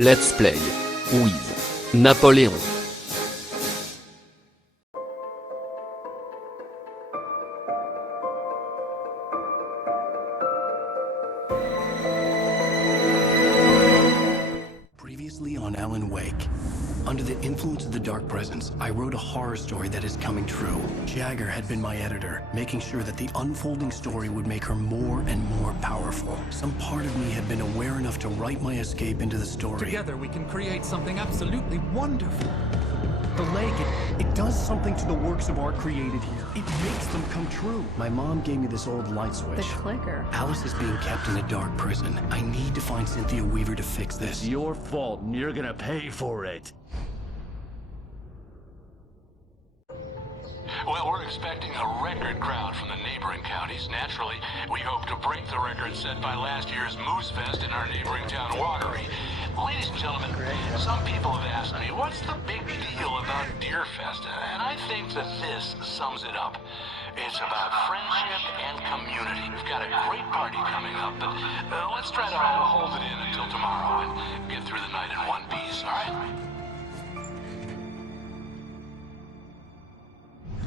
Let's play with Napoleon. Previously on Alan Wake. Under the influence of the dark presence, I wrote a horror story that is coming true. Jagger had been my editor, making sure that the unfolding story would make her more and more powerful. Some part of me had been aware enough to write my escape into the story. Together we can create something absolutely wonderful. The lake, it does something to the works of art created here. It makes them come true. My mom gave me this old light switch. The clicker. Alice is being kept in a dark prison. I need to find Cynthia Weaver to fix this. It's your fault, and you're gonna pay for it. Well, we're expecting a record crowd from the neighboring counties. Naturally, we hope to break the record set by last year's Moose Fest in our neighboring town, Watery. Ladies and gentlemen, some people have asked me, what's the big deal about Deer Fest? And I think that this sums it up. It's about friendship and community. We've got a great party coming up, but let's try to hold it in until tomorrow and get through the night in one piece, all right?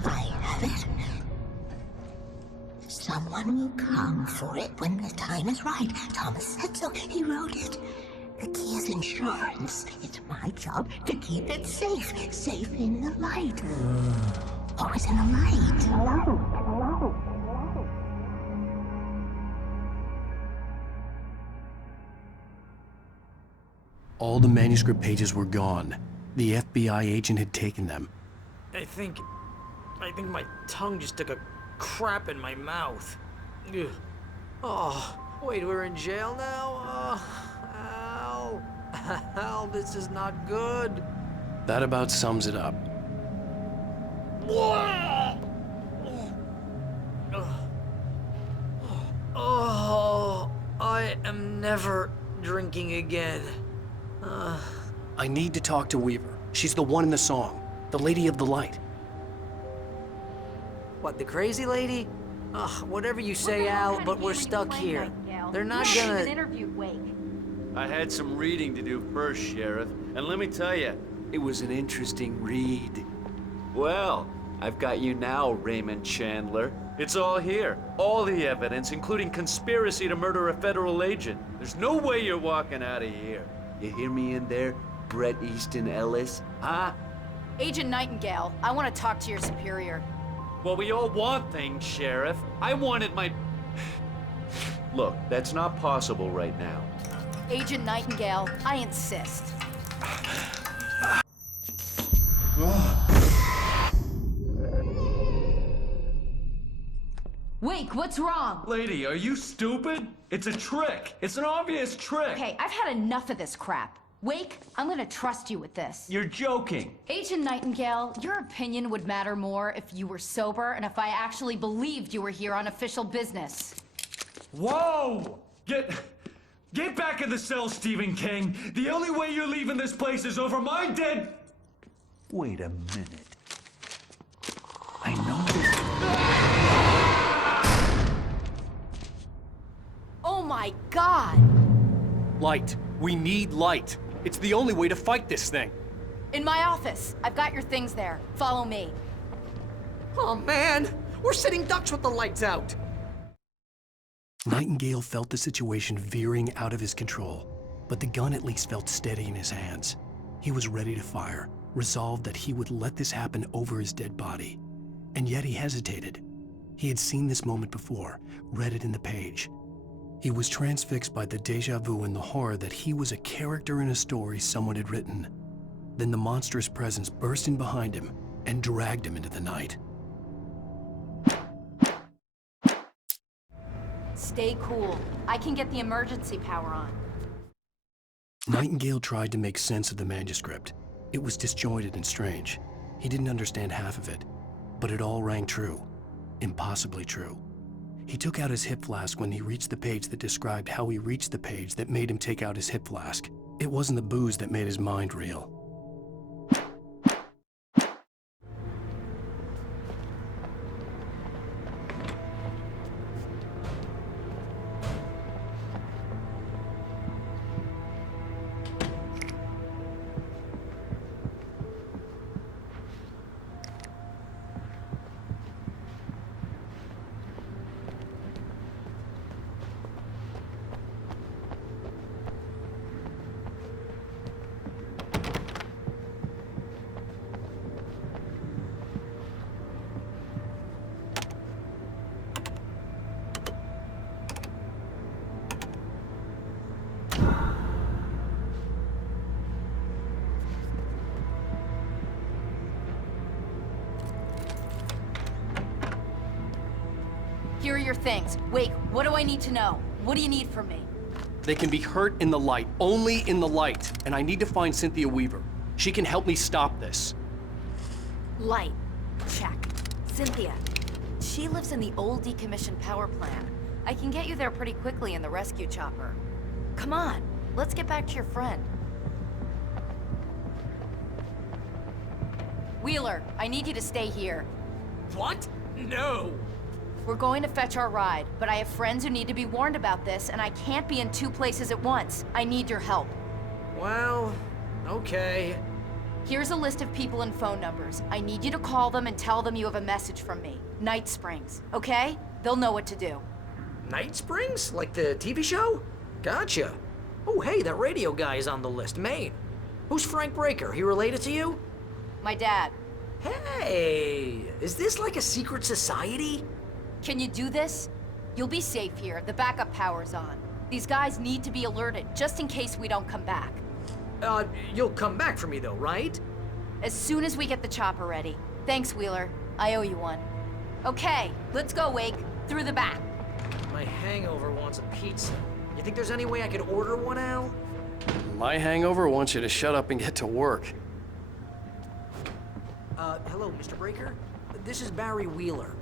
I have it. Someone will come for it when the time is right. Thomas said so. He wrote it. The key is insurance. It's my job to keep it safe. Safe in the light. Always in the light. All the manuscript pages were gone. The FBI agent had taken them. I think my tongue just took a crap in my mouth. Ugh. Oh, wait, we're in jail now? Oh, Al, this is not good. That about sums it up. Oh, I am never drinking again. I need to talk to Weaver. She's the one in the song. The Lady of the Light. What, the crazy lady? Ugh, whatever you say, Al, but we're stuck here. They're not gonna... interviewed Wake. I had some reading to do first, Sheriff, and let me tell you, it was an interesting read. Well, I've got you now, Raymond Chandler. It's all here. All the evidence, including conspiracy to murder a federal agent. There's no way you're walking out of here. You hear me in there, Bret Easton Ellis? Huh? Agent Nightingale, I want to talk to your superior. Well, we all want things, Sheriff. I wanted my... Look, that's not possible right now. Agent Nightingale, I insist. Wake, what's wrong? Lady, are you stupid? It's a trick. It's an obvious trick. Okay, I've had enough of this crap. Wake, I'm gonna trust you with this. You're joking. Agent Nightingale, your opinion would matter more if you were sober and if I actually believed you were here on official business. Whoa! Get back in the cell, Stephen King. The only way you're leaving this place is over my dead... Wait a minute. I know this... Oh my God! Light. We need light. It's the only way to fight this thing. In my office. I've got your things there. Follow me. Oh man, we're sitting ducks with the lights out. Nightingale felt the situation veering out of his control, but the gun at least felt steady in his hands. He was ready to fire, resolved that he would let this happen over his dead body. And yet he hesitated. He had seen this moment before, read it in the page. He was transfixed by the déjà vu and the horror that he was a character in a story someone had written. Then the monstrous presence burst in behind him and dragged him into the night. Stay cool. I can get the emergency power on. Nightingale tried to make sense of the manuscript. It was disjointed and strange. He didn't understand half of it, but it all rang true. Impossibly true. He took out his hip flask when he reached the page that described how he reached the page that made him take out his hip flask. It wasn't the booze that made his mind reel. things. Wait, what do I need to know? What do you need from me? They can be hurt in the light, only in the light. And I need to find Cynthia Weaver. She can help me stop this. Light. Check. Cynthia. She lives in the old decommissioned power plant. I can get you there pretty quickly in the rescue chopper. Come on, let's get back to your friend. Wheeler, I need you to stay here. What? No! We're going to fetch our ride, but I have friends who need to be warned about this, and I can't be in 2 places at once. I need your help. Well, okay. Here's a list of people and phone numbers. I need you to call them and tell them you have a message from me. Night Springs, okay? They'll know what to do. Night Springs? Like the TV show? Gotcha. Oh, hey, that radio guy is on the list, Maine. Who's Frank Breaker? He related to you? My dad. Hey, is this like a secret society? Can you do this? You'll be safe here. The backup power's on. These guys need to be alerted, just in case we don't come back. You'll come back for me though, right? As soon as we get the chopper ready. Thanks, Wheeler. I owe you one. Okay, let's go, Wake. Through the back. My hangover wants a pizza. You think there's any way I could order one, Al? My hangover wants you to shut up and get to work. Hello, Mr. Breaker? This is Barry Wheeler.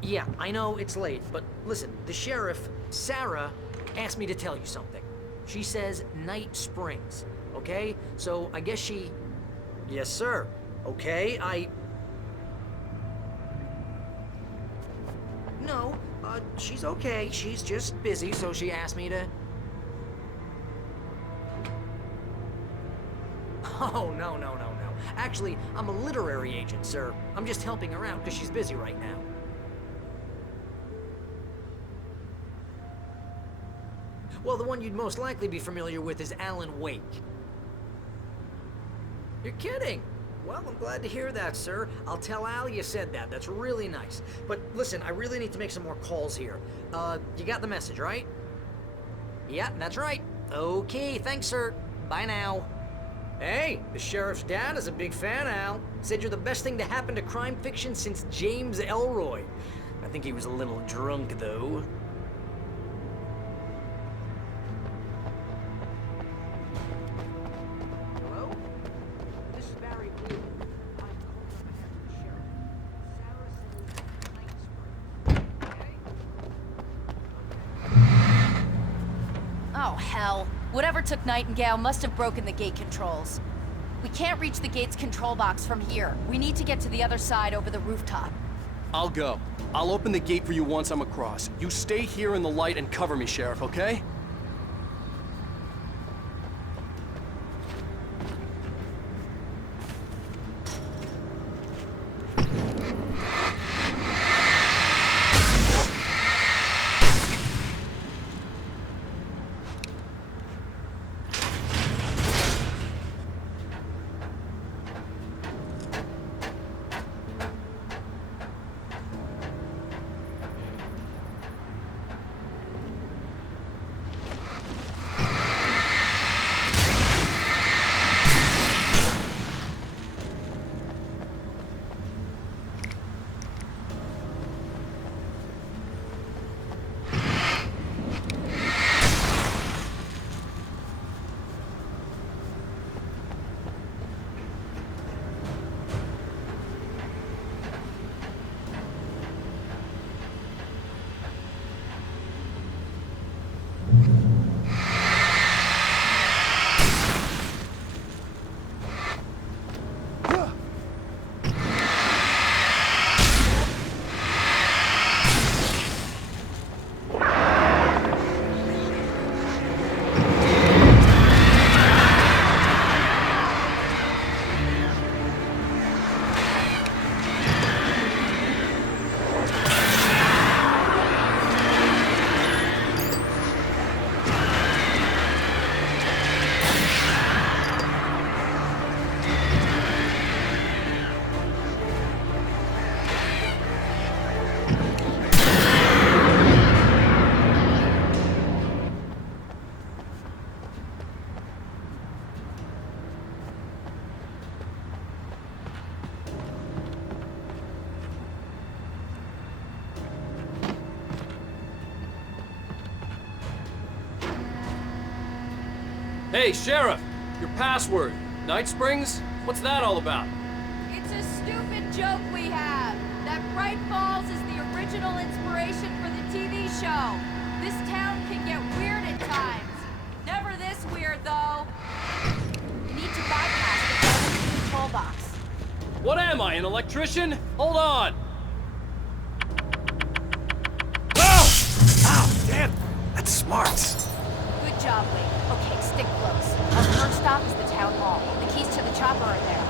Yeah, I know it's late, but listen, the sheriff, Sarah, asked me to tell you something. She says Night Springs, okay? So I guess she... Yes, sir. Okay, No, she's okay. She's just busy, so she asked me to... Oh, no. Actually, I'm a literary agent, sir. I'm just helping her out because she's busy right now. Well, the one you'd most likely be familiar with is Alan Wake. You're kidding? Well, I'm glad to hear that, sir. I'll tell Al you said that. That's really nice. But listen, I really need to make some more calls here. You got the message, right? Yeah, that's right. Okay, thanks, sir. Bye now. Hey, the sheriff's dad is a big fan, Al. Said you're the best thing to happen to crime fiction since James Elroy. I think he was a little drunk, though. Hello? This is Barry Wheeler. I'm calling on behalf of the sheriff. Sarah says Night Springs. Okay? Oh, hell. Whatever took Nightingale must have broken the gate controls. We can't reach the gate's control box from here. We need to get to the other side over the rooftop. I'll go. I'll open the gate for you once I'm across. You stay here in the light and cover me, Sheriff, okay? Hey, Sheriff! Your password. Night Springs? What's that all about? It's a stupid joke we have. That Bright Falls is the original inspiration for the TV show. This town can get weird at times. Never this weird, though. You need to bypass the government control box. What am I, an electrician? Hold on! Ow, damn! That's smart. Good job, Wade. Okay, stick close. Our first stop is the town hall. The keys to the chopper are there.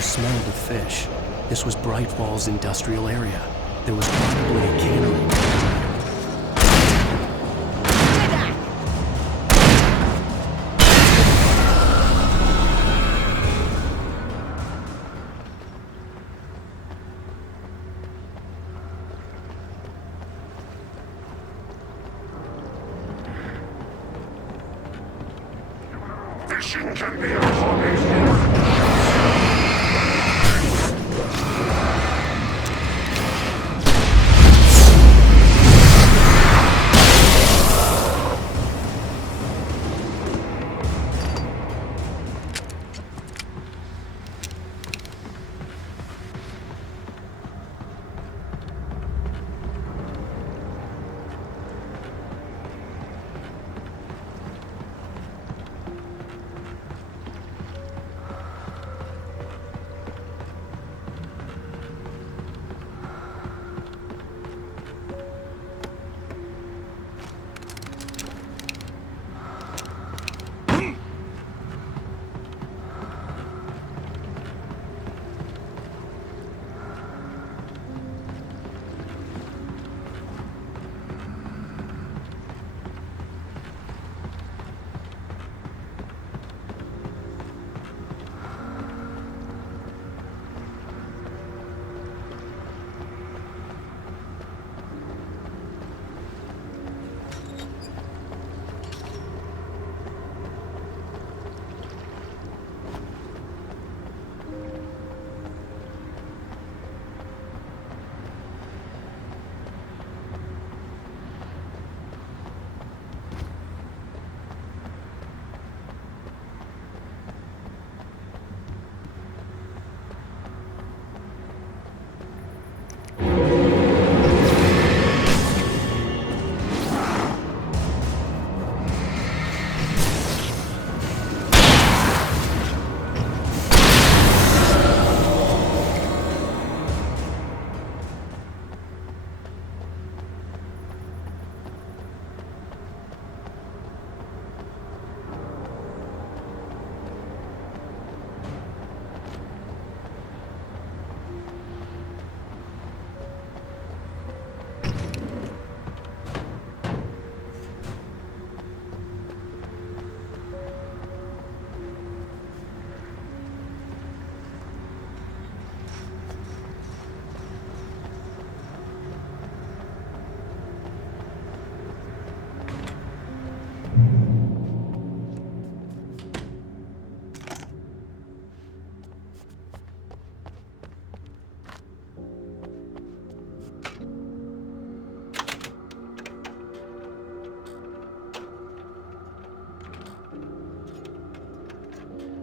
Smelled of fish. This was Bright Falls industrial area. There was probably a cannery. Fishing can be a hobby.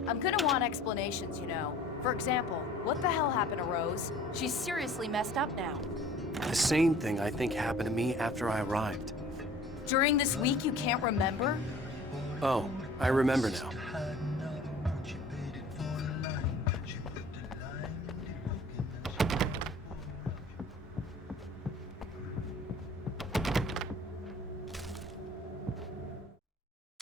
I'm gonna want explanations, you know. For example, what the hell happened to Rose? She's seriously messed up now. The same thing I think happened to me after I arrived. During this week, you can't remember? Oh, I remember now.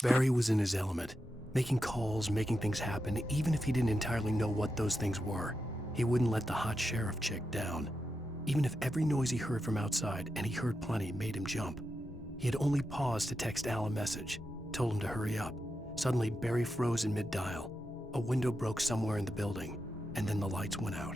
Barry was in his element, making calls, making things happen, even if he didn't entirely know what those things were. He wouldn't let the hot sheriff chick down. Even if every noise he heard from outside, and he heard plenty, made him jump. He had only paused to text Al a message, told him to hurry up. Suddenly, Barry froze in mid-dial. A window broke somewhere in the building, and then the lights went out.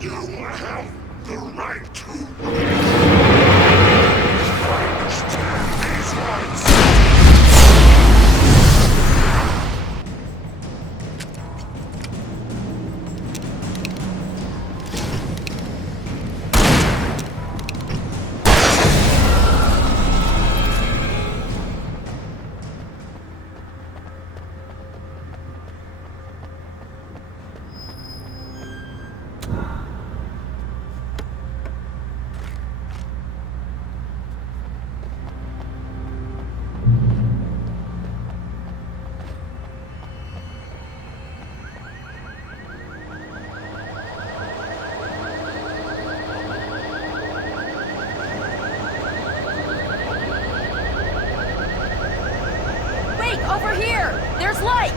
You have the right to understand these rights. Over here! There's light!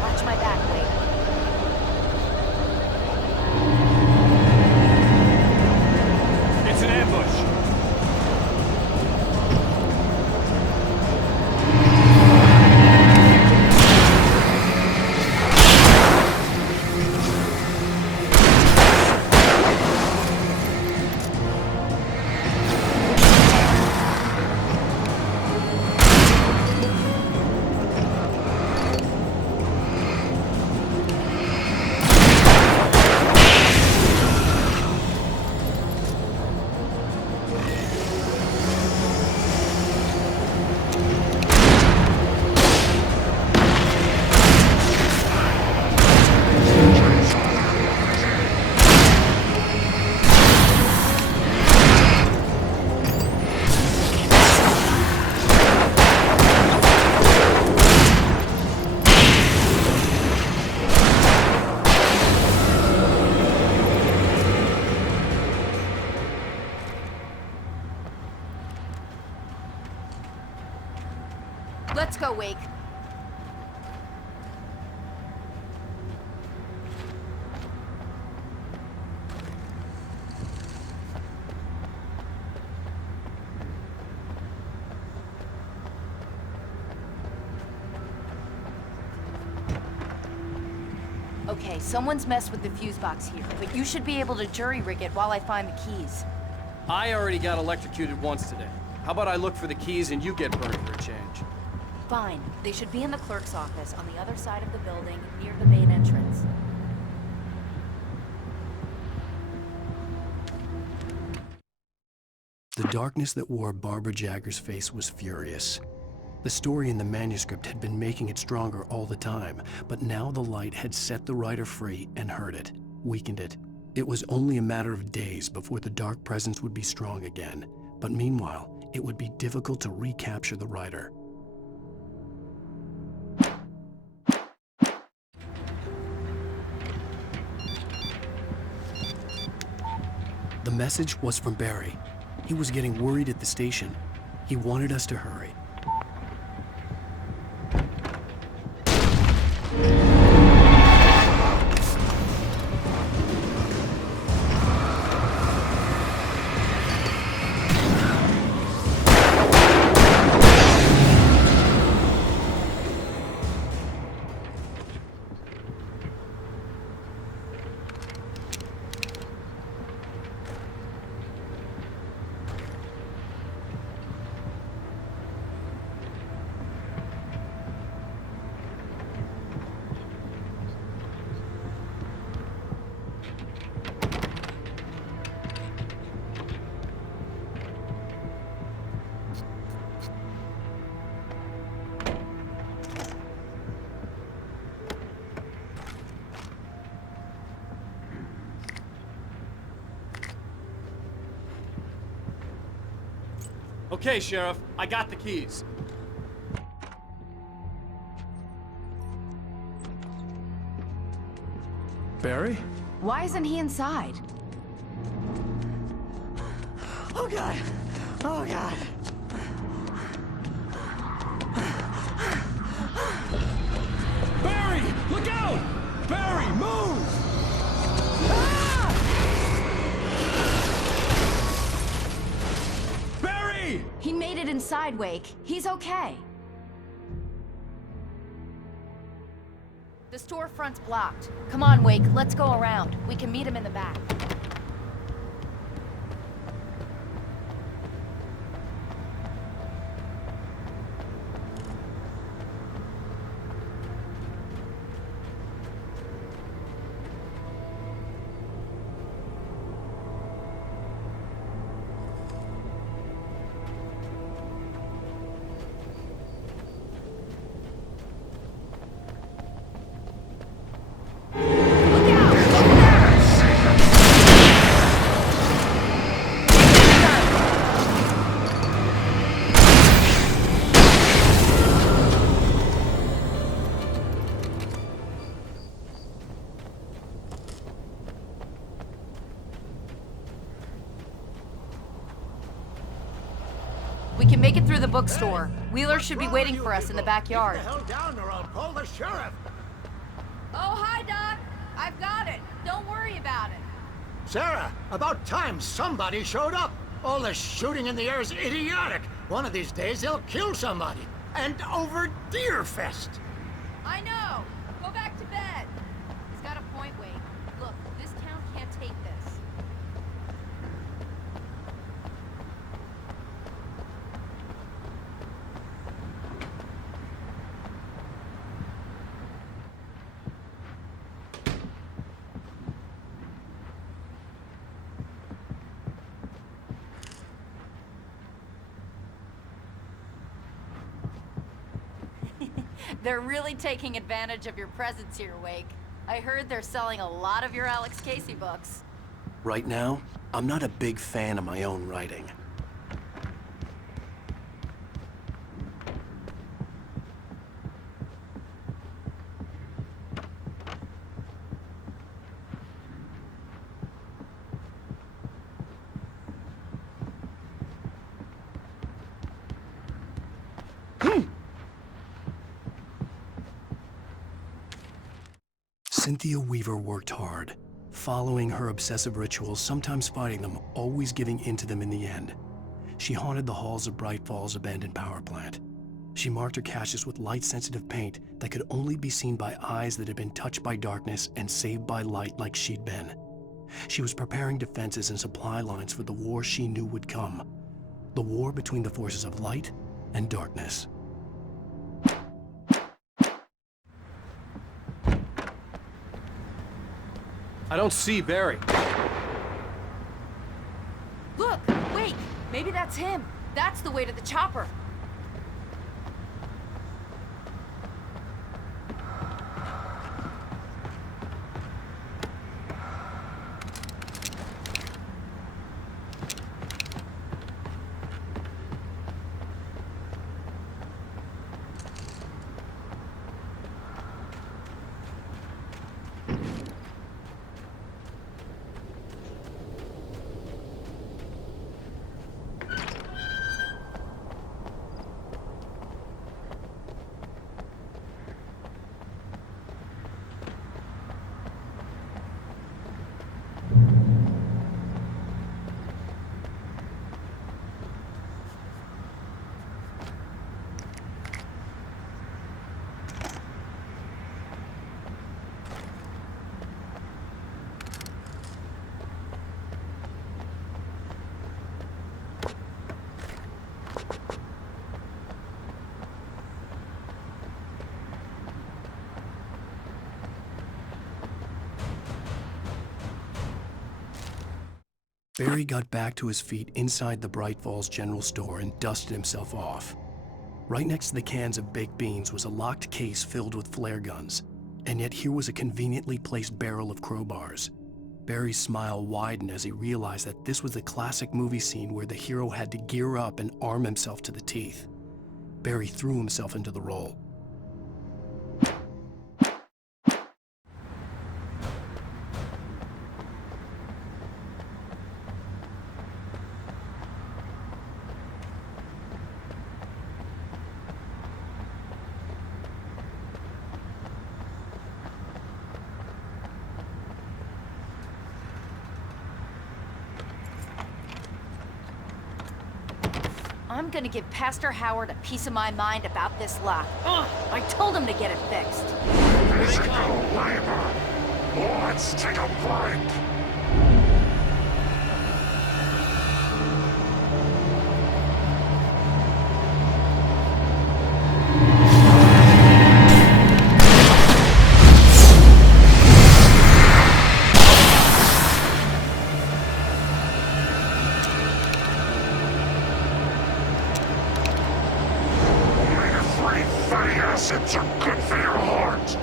Watch my back, Wade. It's an ambush. Let's go, Wake. Okay, someone's messed with the fuse box here, but you should be able to jury-rig it while I find the keys. I already got electrocuted once today. How about I look for the keys and you get burned for a change? Fine. They should be in the clerk's office on the other side of the building, near the main entrance. The darkness that wore Barbara Jagger's face was furious. The story in the manuscript had been making it stronger all the time, but now the light had set the writer free and hurt it, weakened it. It was only a matter of days before the dark presence would be strong again, but meanwhile, it would be difficult to recapture the writer. The message was from Barry. He was getting worried at the station. He wanted us to hurry. Okay, Sheriff, I got the keys. Barry? Why isn't he inside? Oh God! Oh God! Barry! Look out! Barry, move! Barry! He made it inside, Wake. He's okay. The storefront's blocked. Come on, Wake, let's go around. We can meet him in the back. We can make it through the bookstore. Wheeler should be waiting for us in the backyard. Get the hell down or I'll call the sheriff. Oh, hi, Doc. I've got it. Don't worry about it. Sarah, about time somebody showed up. All the shooting in the air is idiotic. One of these days they'll kill somebody. And over Deerfest. I know. Go back to bed. He's got a point, Wade. Look, this town can't take this. They're really taking advantage of your presence here, Wake. I heard they're selling a lot of your Alex Casey books. Right now, I'm not a big fan of my own writing. Cynthia Weaver worked hard, following her obsessive rituals, sometimes fighting them, always giving in to them in the end. She haunted the halls of Bright Falls' abandoned power plant. She marked her caches with light-sensitive paint that could only be seen by eyes that had been touched by darkness and saved by light like she'd been. She was preparing defenses and supply lines for the war she knew would come. the war between the forces of light and darkness. I don't see Barry. Look! Wait! Maybe that's him! That's the way to the chopper! Barry got back to his feet inside the Bright Falls General Store and dusted himself off. Right next to the cans of baked beans was a locked case filled with flare guns, and yet here was a conveniently placed barrel of crowbars. Barry's smile widened as he realized that this was the classic movie scene where the hero had to gear up and arm himself to the teeth. Barry threw himself into the role. I'm gonna give Pastor Howard a piece of my mind about this lock. I told him to get it fixed. Physical labor. Let's take a break. Fatty acids are good for your heart.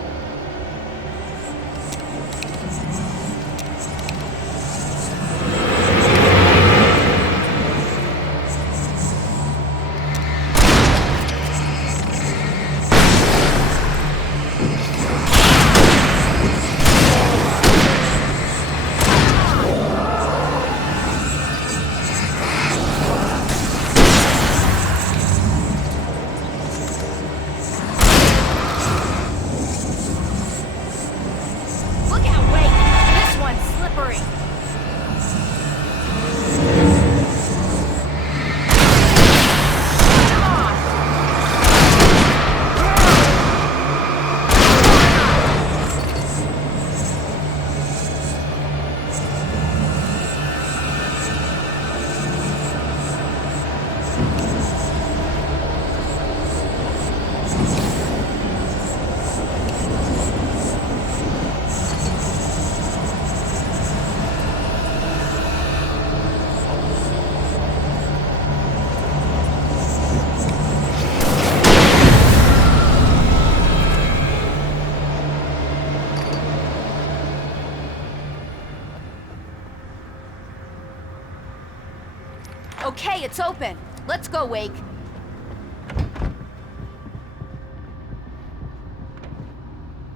Okay, it's open. Let's go, Wake.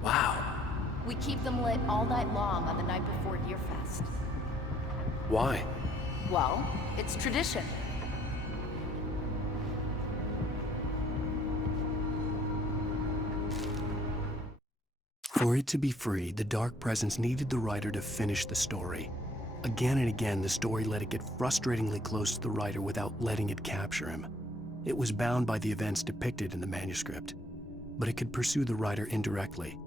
Wow. We keep them lit all night long on the night before Deerfest. Why? Well, it's tradition. For it to be free, the Dark Presence needed the writer to finish the story. Again and again, the story let it get frustratingly close to the writer without letting it capture him. It was bound by the events depicted in the manuscript, but it could pursue the writer indirectly,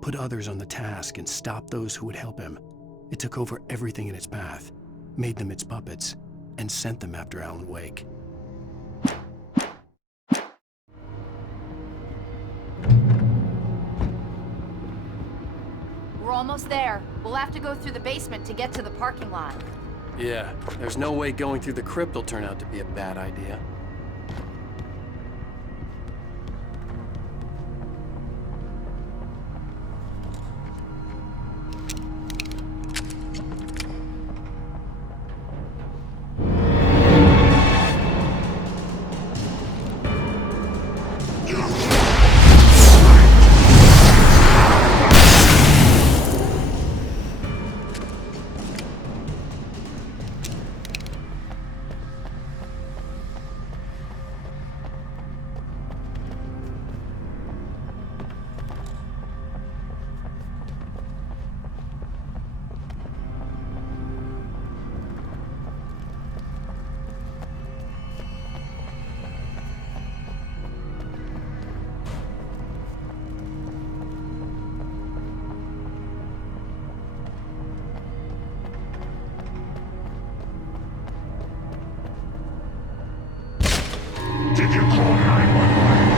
put others on the task and stop those who would help him. It took over everything in its path, made them its puppets, and sent them after Alan Wake. almost there. We'll have to go through the basement to get to the parking lot. Yeah, there's no way going through the crypt will turn out to be a bad idea. Did you call 911?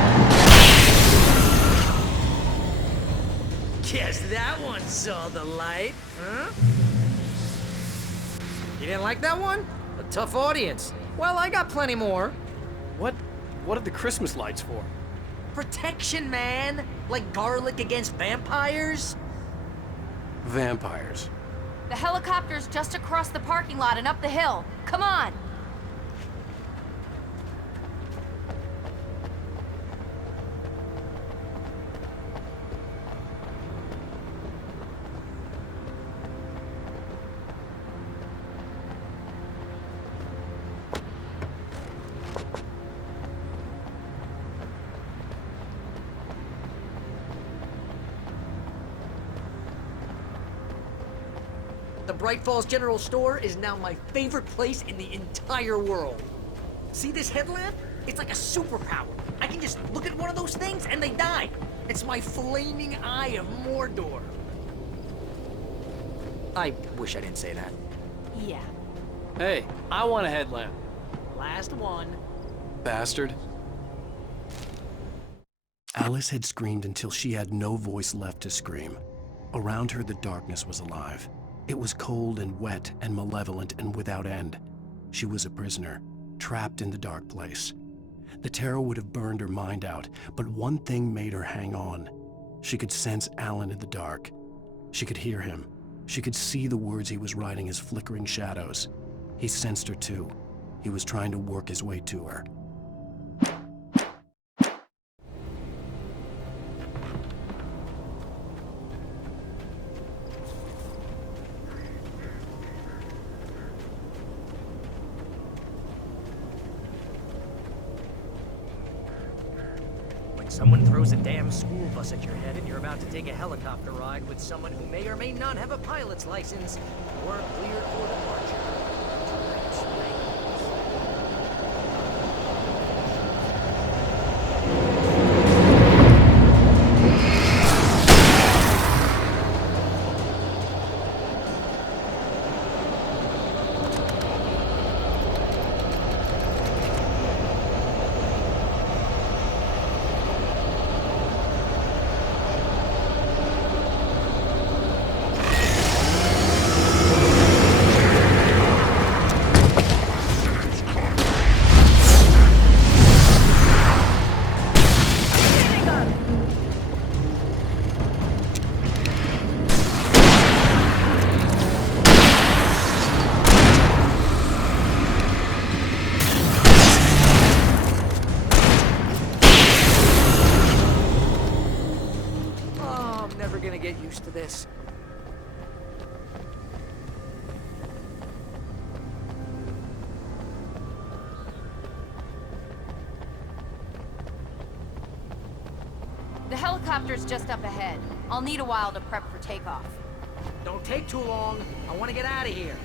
Guess that one saw the light, huh? You didn't like that one? A tough audience. Well, I got plenty more. What are the Christmas lights for? Protection, man! Like garlic against vampires? Vampires. The helicopter's just across the parking lot and up the hill. Come on! The Bright Falls General Store is now my favorite place in the entire world. See this headlamp? It's like a superpower. I can just look at one of those things and they die. It's my flaming eye of Mordor. I wish I didn't say that. Yeah. Hey, I want a headlamp. Last one. Bastard. Alice had screamed until she had no voice left to scream. Around her, the darkness was alive. It was cold and wet and malevolent and without end. She was a prisoner, trapped in the dark place. The terror would have burned her mind out, but one thing made her hang on. She could sense Alan in the dark. She could hear him. She could see the words he was writing as flickering shadows. He sensed her too. He was trying to work his way to her. Someone throws a damn school bus at your head and you're about to take a helicopter ride with someone who may or may not have a pilot's license or cleared for departure. Get used to this. The helicopter's just up ahead. I'll need a while to prep for takeoff. Don't take too long. I want to get out of here.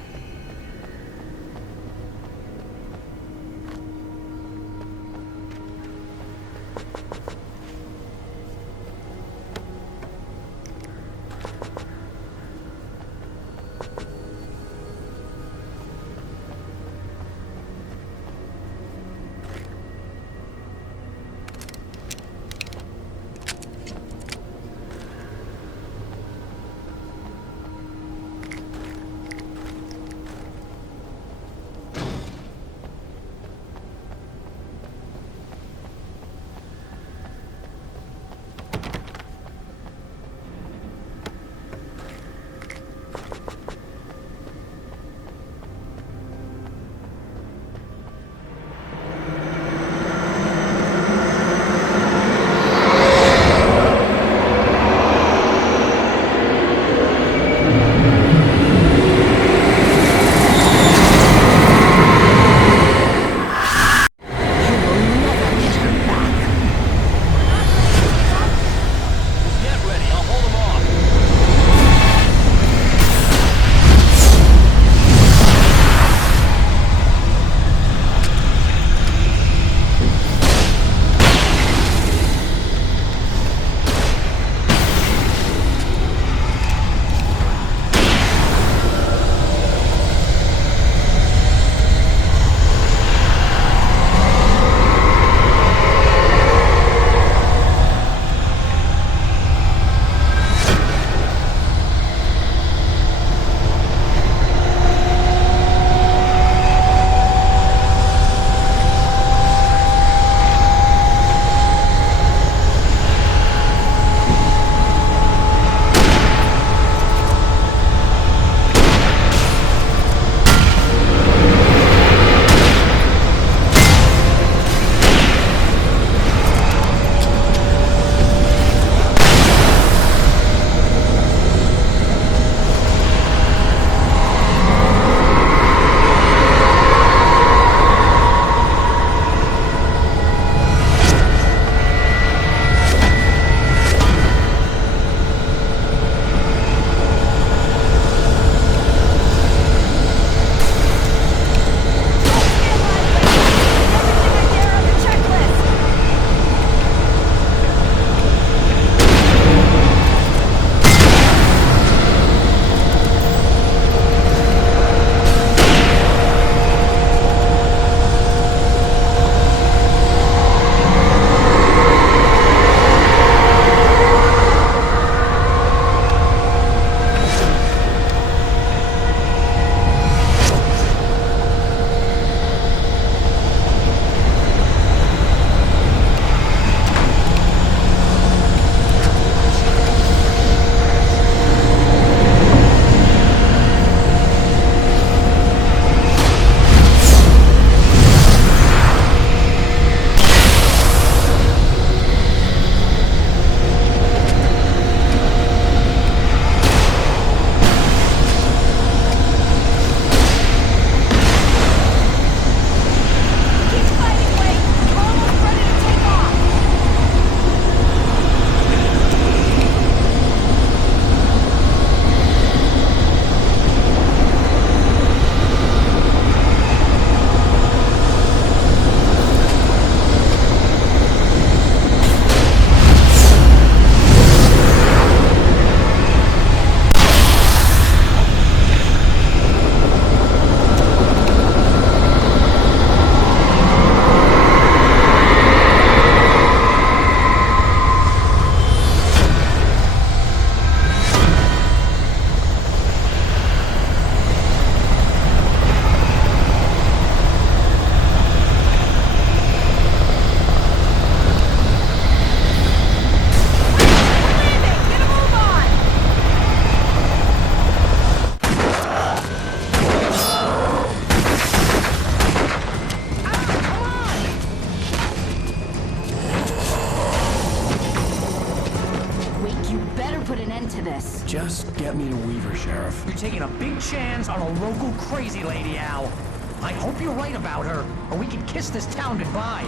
Just get me to Weaver, Sheriff. You're taking a big chance on a local crazy lady, Al. I hope you're right about her, or we can kiss this town goodbye.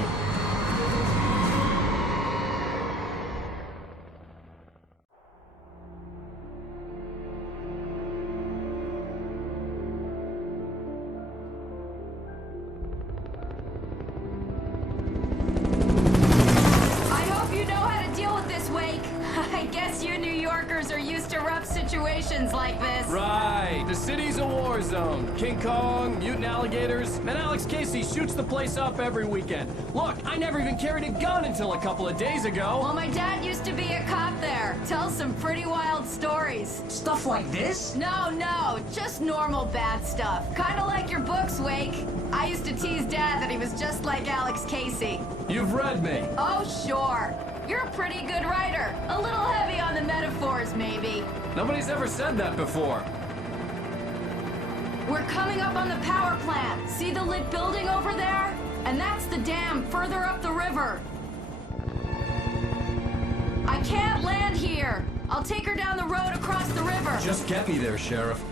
Like this. Right. The city's a war zone. King Kong, mutant alligators, and Alex Casey shoots the place up every weekend. Look, I never even carried a gun until a couple of days ago. Well, my dad used to be a cop there. Tells some pretty wild stories. Stuff like this? No, just normal bad stuff. Kinda like your books, Wake. I used to tease Dad that he was just like Alex Casey. You've read me. Oh, sure. You're a pretty good writer. A little heavy on the metaphors, maybe. Nobody's ever said that before. We're coming up on the power plant. See the lit building over there? And that's the dam further up the river. I can't land here. I'll take her down the road across the river. Just get me there, Sheriff.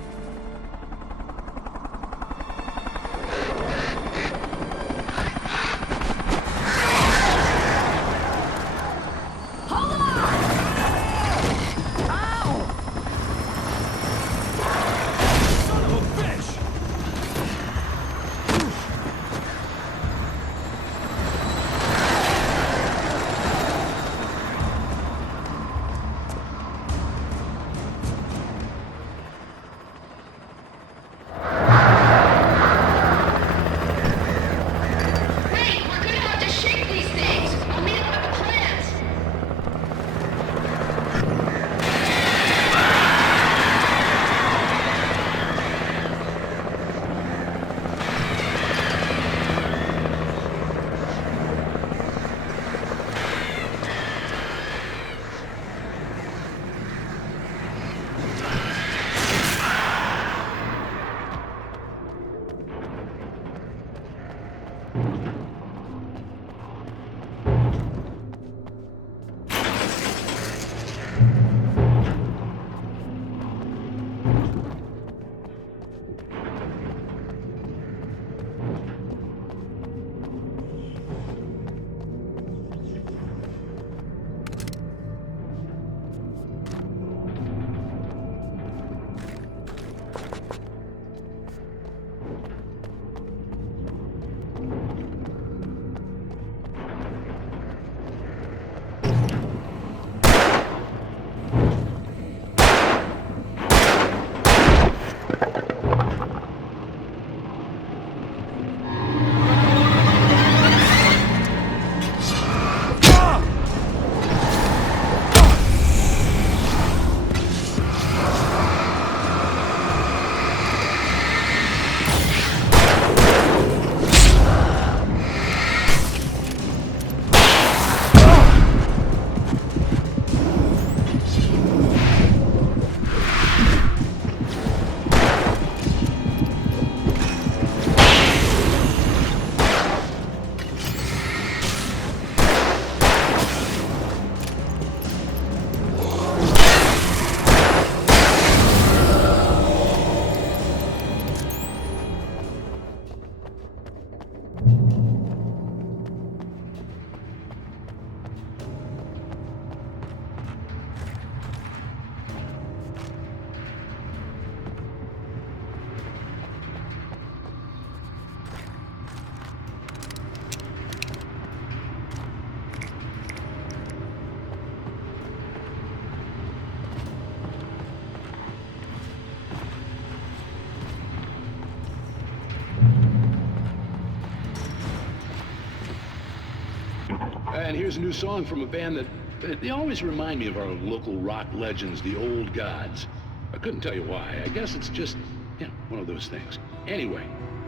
And here's a new song from a band that they always remind me of our local rock legends, the old gods. I couldn't tell you why. I guess it's just, one of those things. Anyway,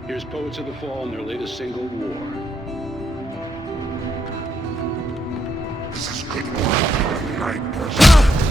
here's Poets of the Fall and their latest single, War. This is good night, person.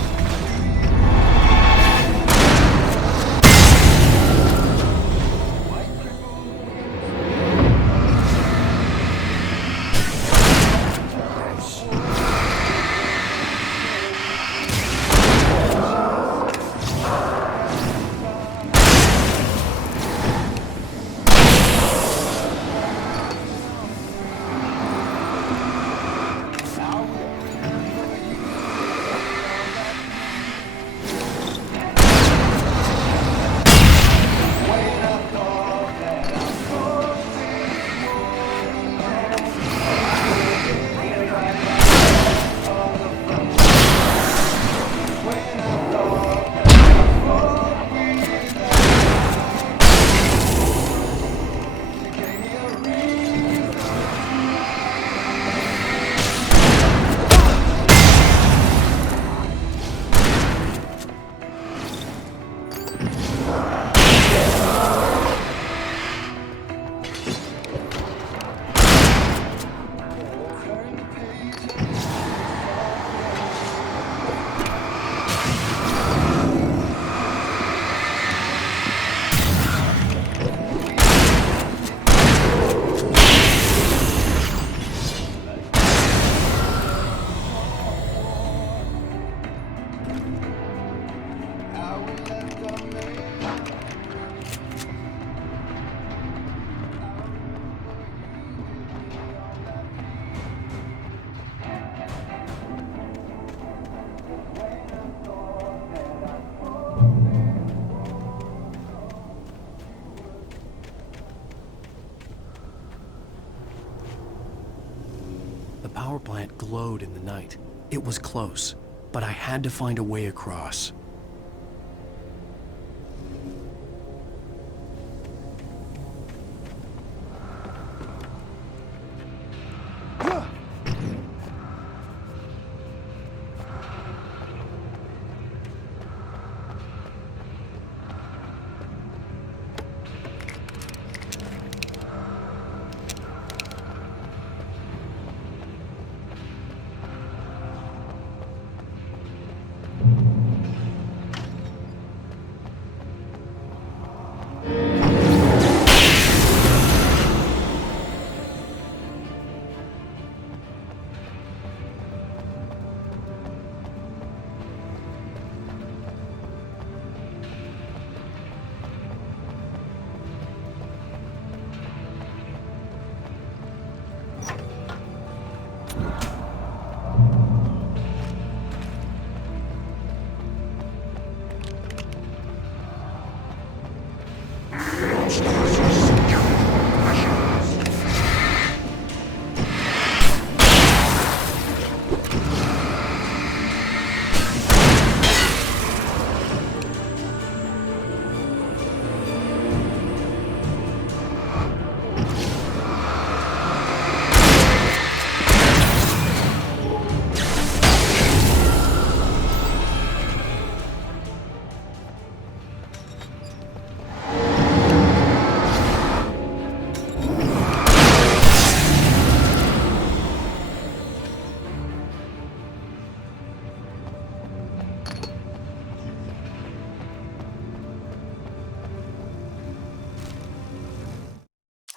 The power plant glowed in the night. It was close, but I had to find a way across.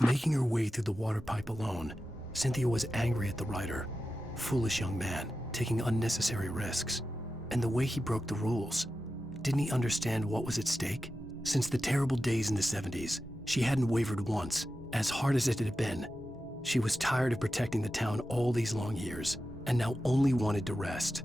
Making her way through the water pipe alone, Cynthia was angry at the writer. Foolish young man, taking unnecessary risks. And the way he broke the rules. Didn't he understand what was at stake? Since the terrible days in the 70s, she hadn't wavered once, as hard as it had been. She was tired of protecting the town all these long years, and now only wanted to rest.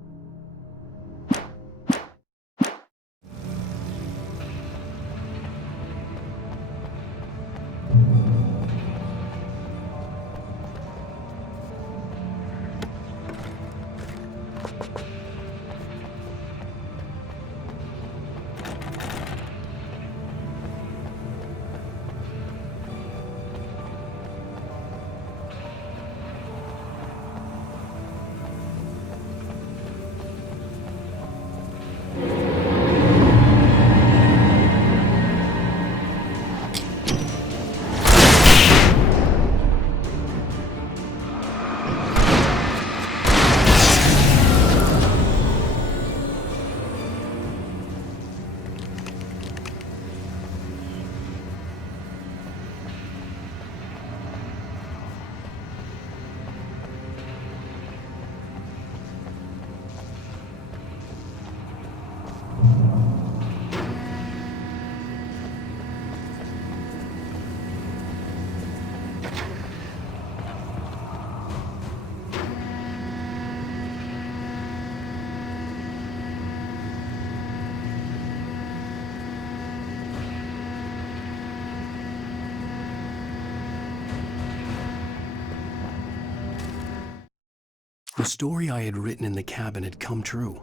The story I had written in the cabin had come true.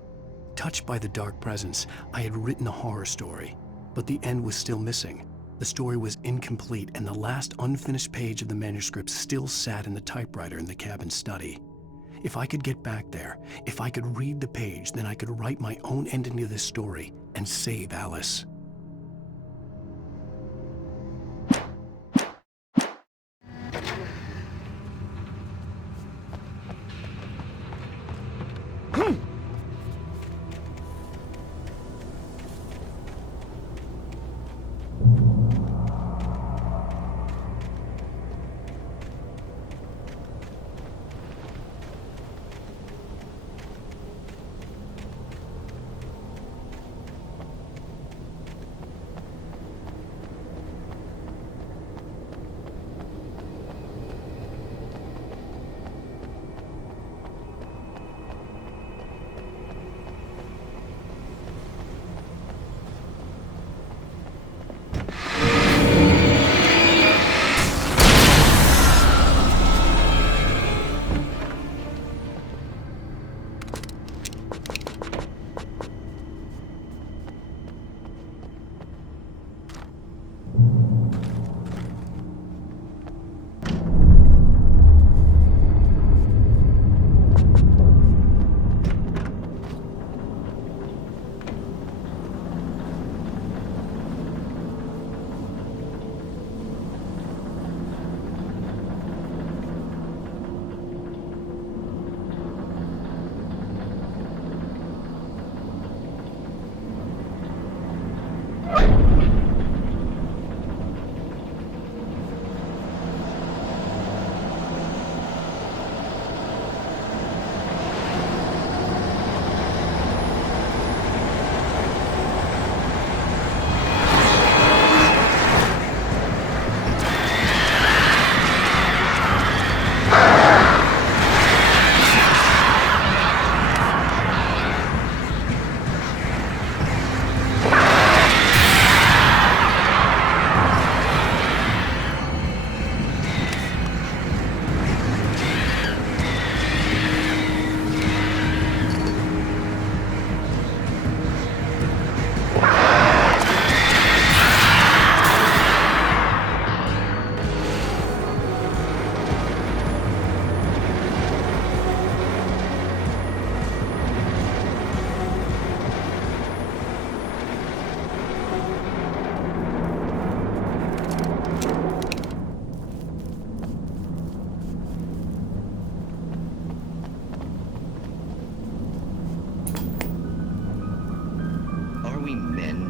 Touched by the dark presence, I had written a horror story, but the end was still missing. The story was incomplete, and the last unfinished page of the manuscript still sat in the typewriter in the cabin study. If I could get back there, if I could read the page, then I could write my own ending to this story and save Alice.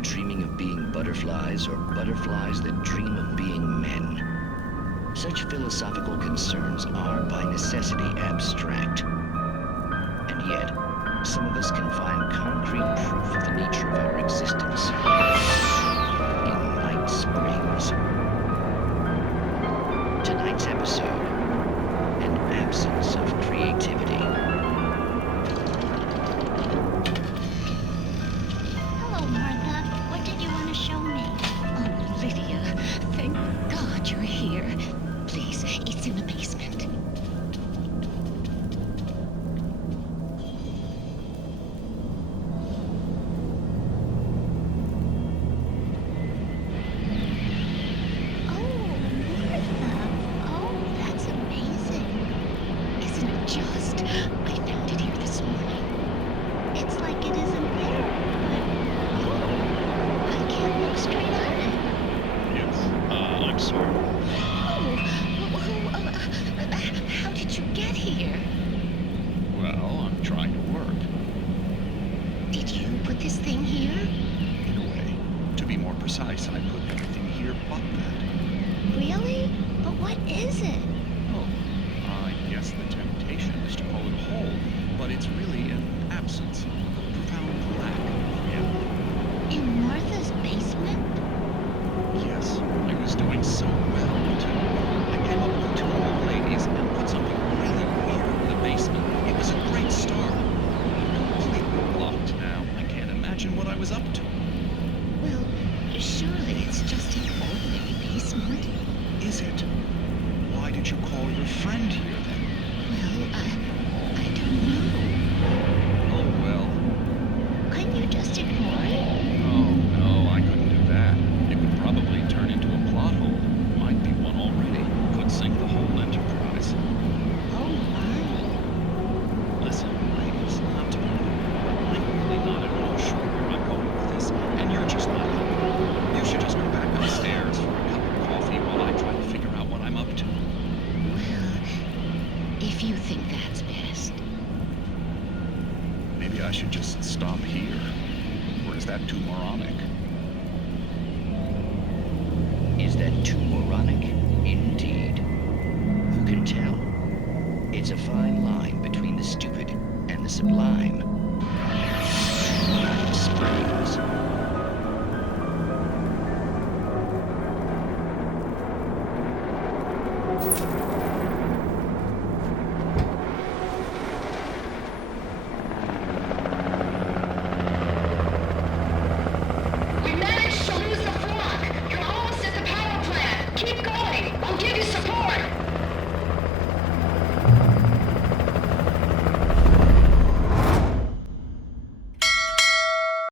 dreaming of being butterflies or butterflies that dream of being men. Such philosophical concerns are, by necessity, abstract. And yet, some of us can find concrete proof of the nature of our existence in Night Springs. Tonight's episode, an absence of creativity. Hello, Martha. What did you want to show me? Oh, Lydia, thank God you're here. Please, it's in the basement. Is that too moronic? Indeed. Who can tell? It's a fine line between the stupid and the sublime. Night Springs.